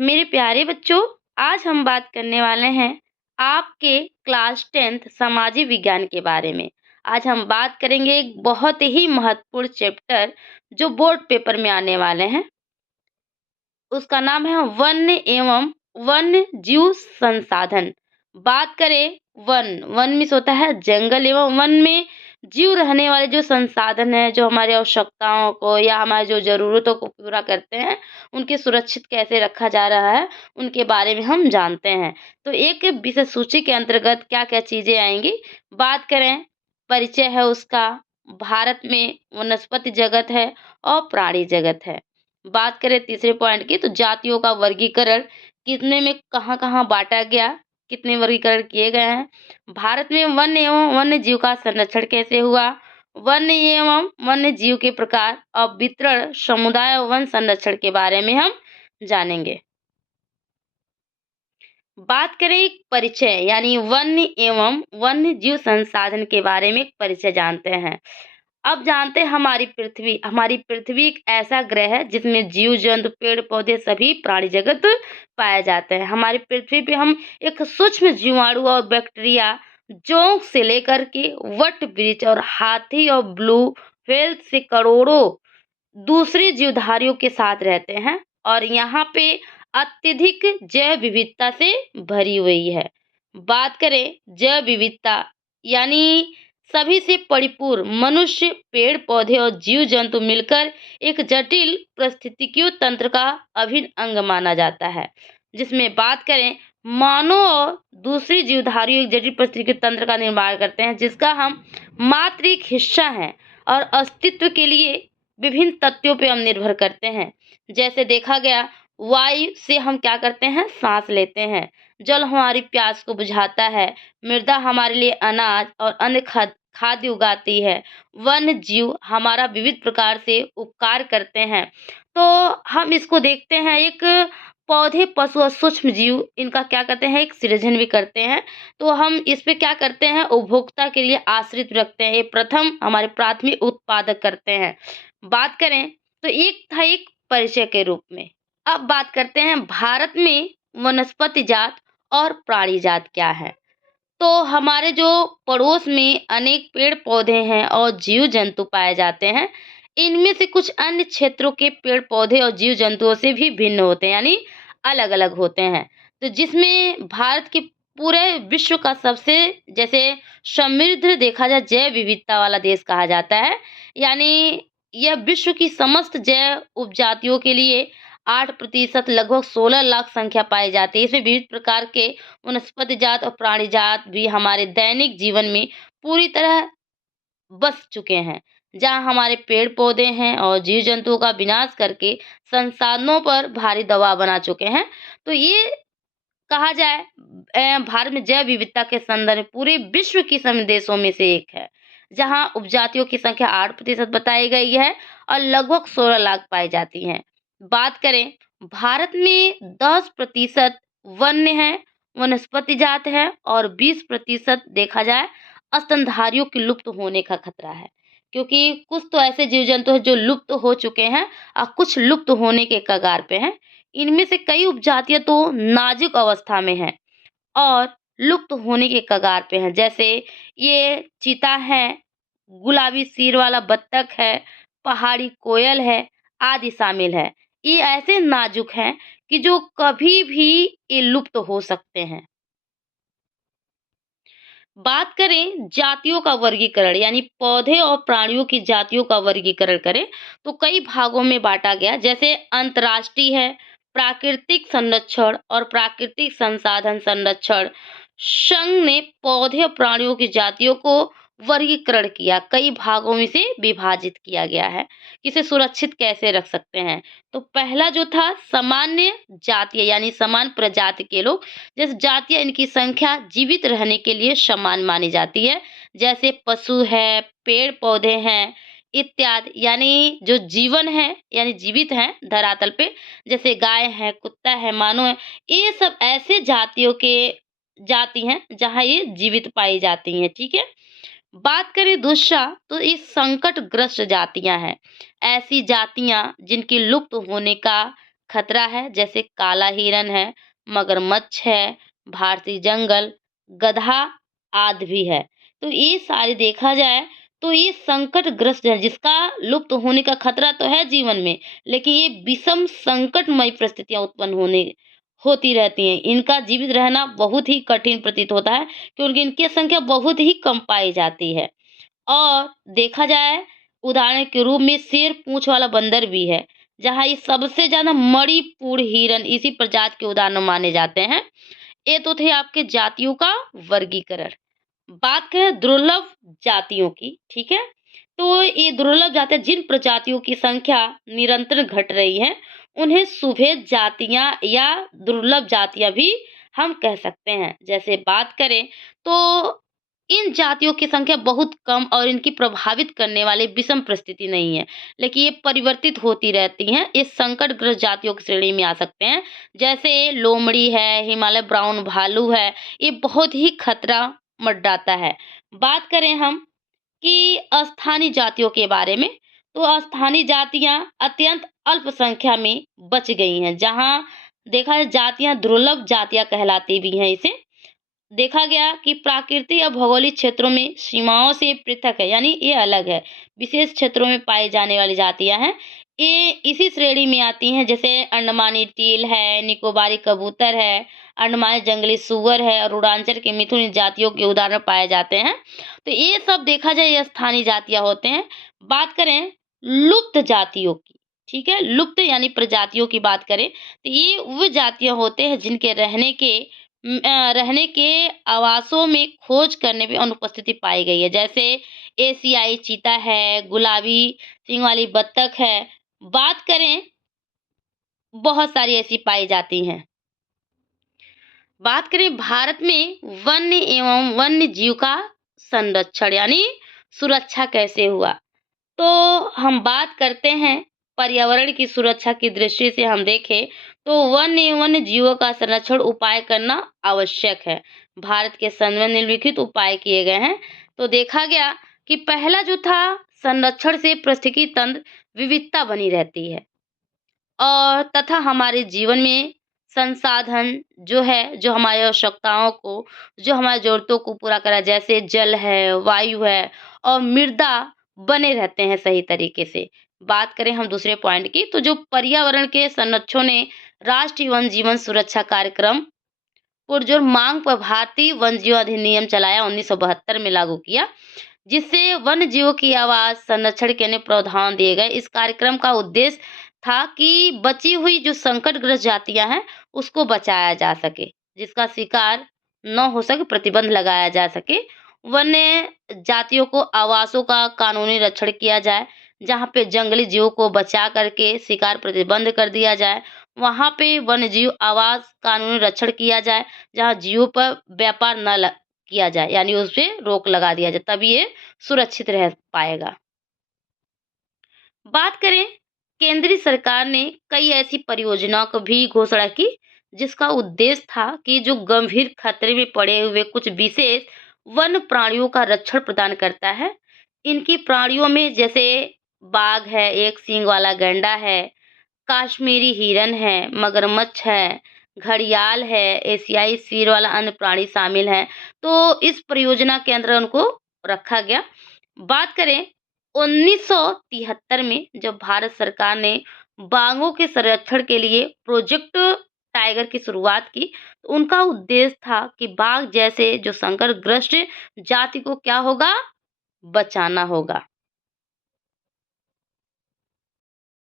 मेरे प्यारे बच्चों, आज हम बात करने वाले हैं आपके क्लास 10th सामाजिक विज्ञान के बारे में। आज हम बात करेंगे एक बहुत ही महत्वपूर्ण चैप्टर जो बोर्ड पेपर में आने वाले हैं। उसका नाम है वन्य एवं वन्य जीव संसाधन। बात करें वन मीन्स होता है जंगल एवं वन में जीव रहने वाले जो संसाधन है, जो हमारी आवश्यकताओं को या हमारी जो ज़रूरतों को पूरा करते हैं, उनके सुरक्षित कैसे रखा जा रहा है, उनके बारे में हम जानते हैं। तो एक विषय सूची के अंतर्गत क्या-क्या चीज़ें आएँगी, बात करें परिचय है उसका, भारत में वनस्पति जगत है और प्राणी जगत है। बात करें तीसरे पॉइंट की तो जातियों का वर्गीकरण कितने में कहाँ-कहाँ बाँटा गया, कितने वर्गीकरण किए गए हैं। भारत में वन्य एवं वन्य जीव का संरक्षण कैसे हुआ, वन्य एवं वन्य जीव के प्रकार और वितरण, समुदाय और वन संरक्षण के बारे में हम जानेंगे। बात करें एक परिचय यानी वन्य एवं वन्य जीव संसाधन के बारे में एक परिचय जानते हैं। अब जानते हैं हमारी पृथ्वी एक ऐसा ग्रह है जिसमें जीव जंतु पेड़ पौधे सभी प्राणी जगत पाए जाते हैं। हमारी पृथ्वी पे हम एक सूक्ष्म जीवाणु और बैक्टीरिया जोंक से लेकर के वट वृक्ष और हाथी और ब्लू व्हेल से करोड़ों दूसरे जीवधारियों के साथ रहते हैं और यहाँ पे अत्यधिक जैव विविधता से भरी हुई है। बात करें जैव विविधता यानी सभी से परिपूर्ण मनुष्य, पेड़ पौधे और जीव जंतु मिलकर एक जटिल पारिस्थितिकीय तंत्र का अभिन्न अंग माना जाता है। जिसमें बात करें मानव और दूसरी जीवधारियों एक जटिल पारिस्थितिकीय तंत्र का निर्माण करते हैं जिसका हम मात्र एक हिस्सा हैं और अस्तित्व के लिए विभिन्न तथ्यों पे हम निर्भर करते हैं। जैसे देखा गया वायु से हम क्या करते हैं, सांस लेते हैं। जल हमारी प्यास को बुझाता है। मृदा हमारे लिए अनाज और अन्य खाद्य उगाती है। वन्य जीव हमारा विविध प्रकार से उपकार करते हैं। तो हम इसको देखते हैं एक पौधे, पशु और सूक्ष्म जीव इनका क्या करते हैं, एक सृजन भी करते हैं। तो हम इस पे क्या करते हैं, उपभोक्ता के लिए आश्रित रखते हैं। ये प्रथम हमारे प्राथमिक उत्पादक करते हैं। बात करें तो एक परिचय के रूप में। अब बात करते हैं भारत में वनस्पति जात और प्राणी जात क्या है। तो हमारे जो पड़ोस में अनेक पेड़ पौधे हैं और जीव जंतु पाए जाते हैं, इनमें से कुछ अन्य क्षेत्रों के पेड़ पौधे और जीव जंतुओं से भी भिन्न होते हैं यानी अलग अलग होते हैं। तो जिसमें भारत के पूरे विश्व का सबसे जैसे समृद्ध देखा जाए जैव विविधता वाला देश कहा जाता है। यानी यह विश्व की समस्त जैव उपजातियों के लिए 8% लगभग 16 लाख संख्या पाई जाती है। इसमें विविध प्रकार के वनस्पति जात और प्राणी जात भी हमारे दैनिक जीवन में पूरी तरह बस चुके हैं। जहाँ हमारे पेड़ पौधे हैं और जीव जंतुओं का विनाश करके संसाधनों पर भारी दबाव बना चुके हैं। तो ये कहा जाए भारत में जैव विविधता के संदर्भ में पूरे विश्व की सभी देशों में से एक है, जहाँ उपजातियों की संख्या 8% बताई गई है और लगभग 16 लाख पाई जाती हैं। बात करें भारत में 10% वन्य है, वनस्पति जात है और 20% देखा जाए स्तनधारियों के लुप्त होने का खतरा है। क्योंकि कुछ तो ऐसे जीव जंतु हैं जो लुप्त हो चुके हैं और कुछ लुप्त होने के कगार पे हैं। इनमें से कई उपजातियां तो नाजुक अवस्था में हैं और लुप्त होने के कगार पे हैं। जैसे ये चीता है, गुलाबी सिर वाला बत्तख है, पहाड़ी कोयल है आदि शामिल है। ये ऐसे नाजुक हैं कि जो कभी भी ये लुप्त हो सकते हैं। बात करें जातियों का वर्गीकरण यानी पौधे और प्राणियों की जातियों का वर्गीकरण करें तो कई भागों में बांटा गया। जैसे अंतर्राष्ट्रीय है, प्राकृतिक संरक्षण और प्राकृतिक संसाधन संरक्षण। संघ ने पौधे और प्राणियों की जातियों को वर्गीकरण किया, कई भागों में से विभाजित किया गया है कि इसे सुरक्षित कैसे रख सकते हैं। तो पहला जो था सामान्य जातीय यानी समान प्रजाति के लोग, जैसे जातियाँ इनकी संख्या जीवित रहने के लिए समान मानी जाती है। जैसे पशु है, पेड़-पौधे हैं इत्यादि यानी जो जीवन है यानी जीवित हैं धरातल पे, जैसे गाय है, कुत्ता है, मानव है, ये सब ऐसे जातियों के जाति हैं जहाँ ये जीवित पाई जाती हैं, ठीक है? बात करें दूसरा तो ये संकटग्रस्त जातियाँ हैं। ऐसी जातियाँ जिनकी लुप्त होने का खतरा है, जैसे काला हिरन है, मगरमच्छ है, भारतीय जंगल, गधा आदि भी है। तो ये सारे देखा जाए तो ये संकटग्रस्त है, जिसका लुप्त होने का खतरा तो है जीवन में, लेकिन ये विषम संकटमय परिस्थितियाँ उत्पन्न होती रहती हैं। इनका जीवित रहना बहुत ही कठिन प्रतीत होता है, क्योंकि इनकी संख्या बहुत ही कम पाई जाती है। और देखा जाए उदाहरण के रूप में शेर पूंछ वाला बंदर भी है, जहाँ ये सबसे ज़्यादा मणिपुर हिरन इसी प्रजाति के उदाहरण माने जाते हैं। ये तो थे आपके जातियों का वर्गीकरण। बात करें दुर्लभ जातियों की, ठीक है? तो ये दुर्लभ जातियाँ जिन प्रजातियों की संख्या निरंतर घट रही है, उन्हें सुभेद जातियाँ या दुर्लभ जातियाँ भी हम कह सकते हैं। जैसे बात करें तो इन जातियों की संख्या बहुत कम और इनकी प्रभावित करने वाली विषम परिस्थिति नहीं है, लेकिन ये परिवर्तित होती रहती हैं। इस संकटग्रस्त जातियों की श्रेणी में आ सकते हैं, जैसे लोमड़ी है, हिमालय ब्राउन भालू है, ये बहुत ही खतरा मंडराता है। बात करें हम कि स्थानीय जातियों के बारे में, तो स्थानीय जातियाँ अत्यंत अल्प संख्या में बच गई हैं, जहाँ देखा जाए जातियाँ दुर्लभ जातियाँ कहलाती भी हैं इसे। देखा गया कि प्राकृतिक या भौगोलिक क्षेत्रों में सीमाओं से पृथक है, यानी ये अलग है। विशेष क्षेत्रों में पाई जाने वाली जातियाँ हैं, ये इसी श्रेणी में आती हैं, जैसे अंडमानी टील है, निकोबारी कबूतर है, अंडमानी जंगली सूअर है और उड़ानचर के मिथुन जातियों के उदाहरण पाए जाते हैं। तो ये सब देखा जाए ये स्थानीय जातियाँ होते हैं। बात करें लुप्त जातियों की, ठीक है? लुप्त यानी प्रजातियों की बात करें, तो ये वो जातियाँ होते हैं जिनके रहने के आवासों में खोज करने पे अनुपस्थिति पाई गई है। जैसे एशियाई चीता है, गुलाबी सींग वाली बत्तख है। बात करें बहुत सारी ऐसी पाई जाती हैं। बात करें भारत में वन्य एवं वन्य जीव का संरक्षण यानी सुरक्षा कैसे हुआ? तो हम बात करते हैं पर्यावरण की सुरक्षा की दृष्टि से हम देखें तो वन्य जीवों का संरक्षण उपाय करना आवश्यक है। भारत के संबंध निम्नलिखित उपाय किए गए हैं। तो देखा गया कि पहला जो था संरक्षण से पारिस्थितिकी तंत्र विविधता बनी रहती है और तथा हमारे जीवन में संसाधन जो है, जो हमारी आवश्यकताओं को, जो हमारी ज़रूरतों को पूरा करा जैसे जल है, वायु है और मृदा बने रहते हैं सही तरीके से। बात करें हम दूसरे पॉइंट की, तो जो पर्यावरण के संरक्षण ने राष्ट्रीय वन जीवन सुरक्षा कार्यक्रम पुरजोर मांग पर भारतीय वन जीव अधिनियम चलाया 1972 में लागू किया, जिससे वन्य जीवों की आवाज संरक्षण के लिए प्रावधान दिए गए। इस कार्यक्रम का उद्देश्य था कि बची हुई जो संकटग्रस्त जातियां हैं उसको बचाया जा सके, जिसका शिकार न हो सके, प्रतिबंध लगाया जा सके। वन्य जातियों को आवासों का कानूनी रक्षण किया जाए, जहाँ पे जंगली जीवों को बचा करके शिकार प्रतिबंध कर दिया जाए। वहाँ पे वन्य जीव आवास कानूनी रक्षण किया जाए, जहाँ जीवों पर व्यापार किया जाए, यानी उस पे रोक लगा दिया जाए, तभी ये सुरक्षित रह पाएगा। बात करें केंद्रीय सरकार ने कई ऐसी परियोजनाओं को भी घोषणा की, जिसका उद्देश्य था कि जो गंभीर खतरे में पड़े हुए कुछ विशेष वन प्राणियों का रक्षण प्रदान करता है। इनकी प्राणियों में जैसे बाघ है, एक सींग वाला गैंडा है, काश्मीरी हिरन है, मगरमच्छ है, घड़ियाल है, एशियाई सिर वाला अन्य प्राणी शामिल हैं। तो इस परियोजना के अंदर उनको रखा गया। बात करें 1973 में जब भारत सरकार ने बाघों के संरक्षण के लिए प्रोजेक्ट टाइगर की शुरुआत की, तो उनका उद्देश्य था कि बाघ जैसे जो संकटग्रस्त जाति को क्या होगा, बचाना होगा।